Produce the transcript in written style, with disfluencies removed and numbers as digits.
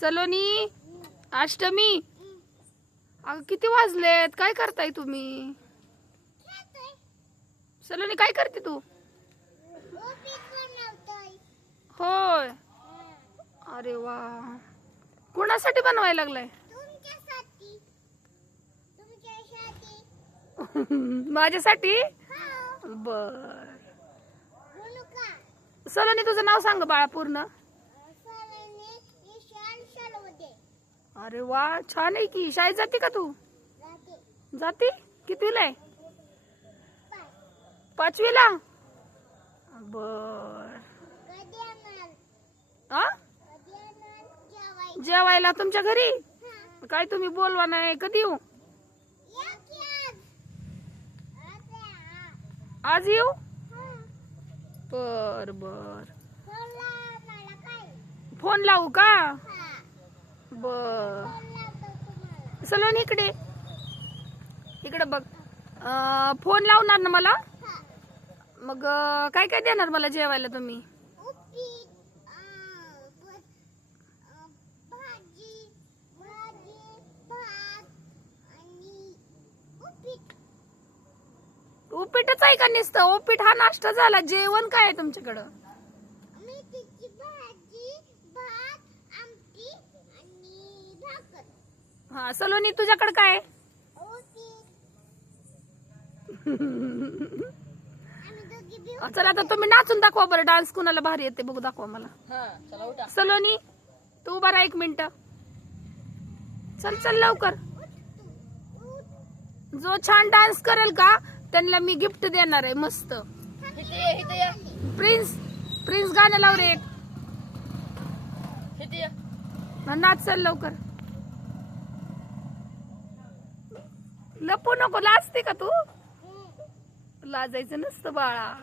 सलोनी, अष्टमी, अगं किती वाजलेत? काय करताय तुम्ही? सलोनी काय करते तू? होय. अरे वा, कुणासाठी बनवायला लागलाय? माझ्यासाठी? बर. सलोनी तुझं नाव सांग बाळा पूर्ण. अरे वा, छान आहे की. शाळेत जाते का तू? जाते. कितवीला आहे? 5वीला. बर. आ? जेवायला तुमच्या घरी? काय तुम्ही बोलवा नाही, कधी येऊ? आज येऊ? बर बर. फोन लावू का? बर. सलोनी इकडे इकडे बघ. फोन लावणार ना मला? मग काय काय देणार मला जेवायला तुम्ही? उपीटच आहे का नुसतं? उपीट हा नाश्ता झाला. जेवण काय आहे तुमच्याकडं? हा सलोनी तुझ्याकडे काय? चला आता तुम्ही नाचून दाखवा बरं. डान्स कुणाला भारी येते बघू, दाखवा मला. सलोनी तू उभा राहा 1 मिनिट. चल चल लवकर. जो छान डान्स करेल का त्यांना मी गिफ्ट देणार आहे मस्त. प्रिन्स प्रिन्स गाणं लाव रे. नाच चल लवकर. लपू नको. लाजते का तू? लाजायचं नसतं बाळा.